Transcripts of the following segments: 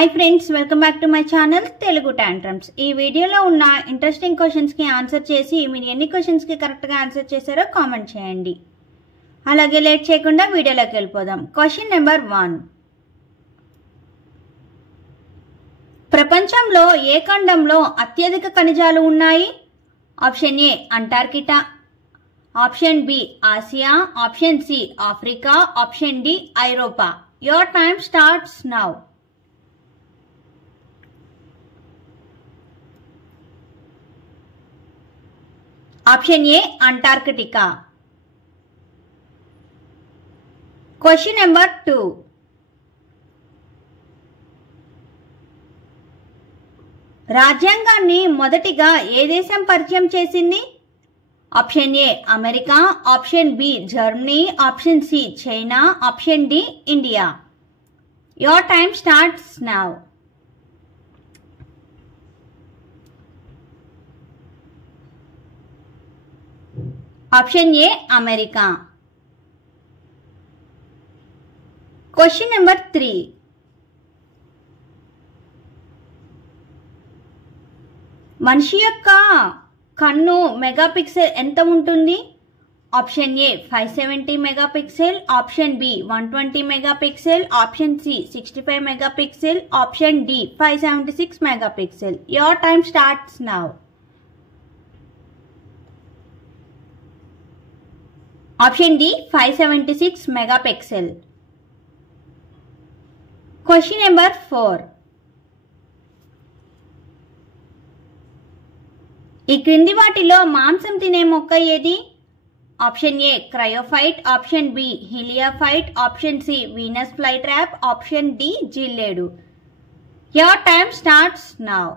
Hi friends, welcome back to my channel Telugu tantrums. ఈ వీడియోలో ఉన్న ఇంట్రెస్టింగ్ క్వశ్చన్స్ కి ఆన్సర్ చేసి మీరు ఎన్ని క్వశ్చన్స్ కి కరెక్ట్ గా ఆన్సర్ చేశారో కామెంట్ చేయండి. అలాగే లేట్ చేయకుండా వీడియోలోకి వెళ్ళిపోదాం. Question number 1. ప్రపంచంలో ఏ ఖండంలో అత్యధిక ఖనిజాలు ఉన్నాయి? Option A Antarctica, option B Asia, option C Africa, option D ఐరోపా. Your time starts now. Option A Antarctica. Question number 2. రాజ్యాంగాన్ని మొదటిగా ఏ దేశం పరిచయం చేసింది? Option A America, option B Germany, option C China, option D India. Your time starts now. Option A America. Question number 3. మనిషి యొక్క కన్ను మెగాపిక్సెల్ ఎంత ఉంటుంది? Option A 570 megapixel, option B 120 megapixel, option C 65 megapixel, option D 576 megapixel. Your time starts now. Option D 576 megapixel. Question number 4. ఈ క్రింది వాటిలో మాంసం తినే మొక్క ఏది? Option A cryophyte, option B heliophyte, option C Venus flytrap, option D జిల్లేడు. Your time starts now.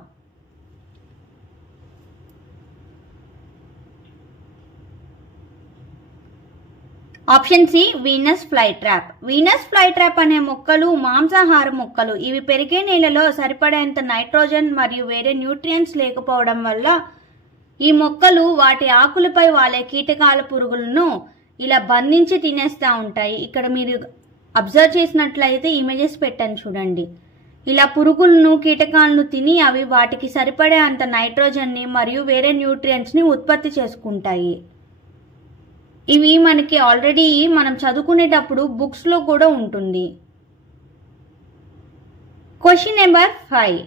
Option C Venus flytrap. Venus flytrap అనే మొక్కలు మాంసాహార మొక్కలు. ఇవి పెరిగే నేలలో సరిపడేంత నైట్రోజన్ మరియు వేరే న్యూట్రియంట్స్ లేకపోవడం వల్ల ఈ మొక్కలు వాటి ఆకులపై వాలే కీటకాల పురుగులను ఇలా బంధించి తినేస్తూ ఉంటాయి. ఇక్కడ మీరు అబ్జర్వ్ చేసినట్లయితే ఇమేజెస్ పెట్టాను చూడండి. ఇలా పురుగులను కీటకాలను తిని అవి వాటికి సరిపడే అంత నైట్రోజన్ని మరియు వేరే న్యూట్రియంట్స్ని ఉత్పత్తి చేసుకుంటాయి. ఇవి మనకి ఆల్రెడీ మనం చదువుకునేటప్పుడు బుక్స్లో కూడా ఉంటుంది. Question number 5.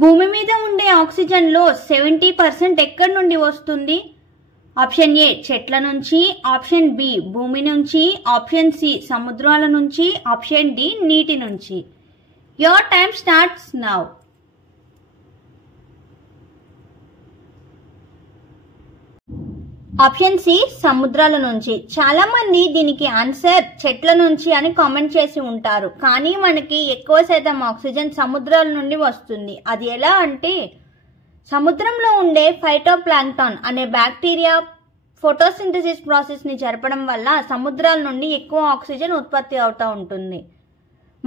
భూమి మీద ఉండే ఆక్సిజన్లో 70% ఎక్కడి నుండి వస్తుంది? ఆప్షన్ ఏ చెట్ల నుంచి, ఆప్షన్ బి భూమి నుంచి, ఆప్షన్ సి సముద్రాల నుంచి, ఆప్షన్ డి నీటి నుంచి. Your time starts now. Option C సముద్రాల నుంచి. చాలా మంది దీనికి ఆన్సర్ చెట్ల నుంచి అని కామెంట్ చేసి ఉంటారు. కానీ మనకి ఎక్కువ శాతం ఆక్సిజన్ సముద్రాల నుండి వస్తుంది. అది ఎలా అంటే సముద్రంలో ఉండే ఫైటోప్లాంక్టాన్ అనే బ్యాక్టీరియా ఫోటోసింథసిస్ ప్రాసెస్ని జరపడం వల్ల సముద్రాల నుండి ఎక్కువ ఆక్సిజన్ ఉత్పత్తి అవుతూ ఉంటుంది.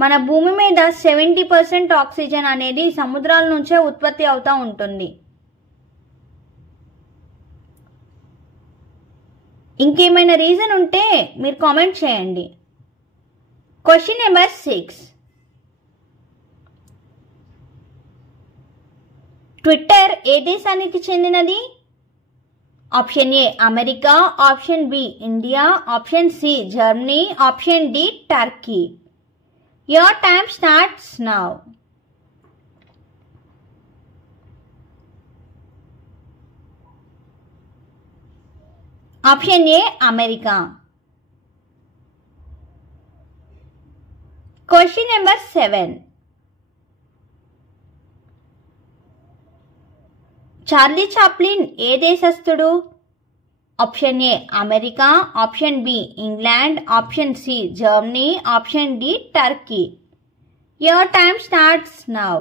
మన భూమి మీద 70% ఆక్సిజన్ అనేది సముద్రాల నుంచే ఉత్పత్తి అవుతూ ఉంటుంది. ఇంకేమైనా రీజన్ ఉంటే మీరు కామెంట్ చేయండి. Question number 6. ట్విట్టర్ ఏ దేశానికి చెందినది? Option A America, option B India, option C Germany, option D Turkey. Your time starts now. Option A America. Question number 7. Charlie Chaplin ఏ దేశస్థుడు? Option A America, option B England, option C Germany, option D Turkey. Your time starts now.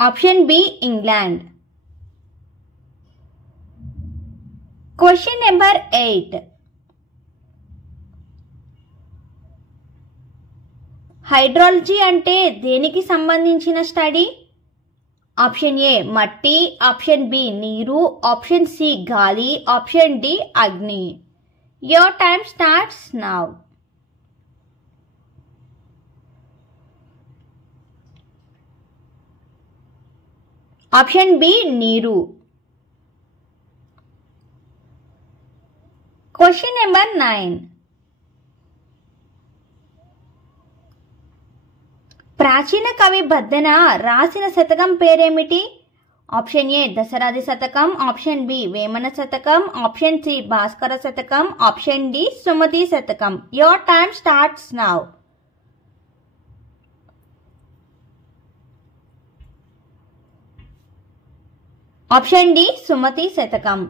Option B England. Question number 8. Hydrology అంటే దేనికి సంబంధించిన study? Option A మట్టి, option B నీరు, option C గాలి, option D అగ్ని. Your time starts now. Option B నీరు. Question number 9. ప్రాచీన కవి బద్దెన రాసిన శతకం పేరేమిటి? ఆప్షన్ ఏ దశరథి శతకం, ఆప్షన్ బి వేమన శతకం, ఆప్షన్ సి భాస్కర శతకం, option D Sumati Shatakam. Your time starts now. Option D Sumati Shatakam.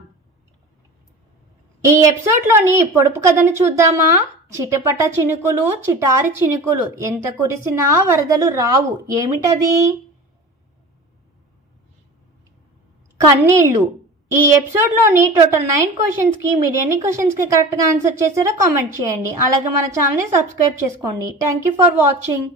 ఈ ఎపిసోడ్లోని పొడుపు కథను చూద్దామా? చిటపట చినుకులు చిటారి చినుకులు ఎంత కురిసినా వరదలు రావు. ఏమిటది? కన్నీళ్లు. ఈ ఎపిసోడ్లోని టోటల్ 9 క్వశ్చన్స్కి మీరు ఎన్ని క్వశ్చన్స్కి కరెక్ట్గా ఆన్సర్ చేశారో కామెంట్ చేయండి. అలాగే మన ఛానల్ని సబ్స్క్రైబ్ చేసుకోండి. Thank you for watching.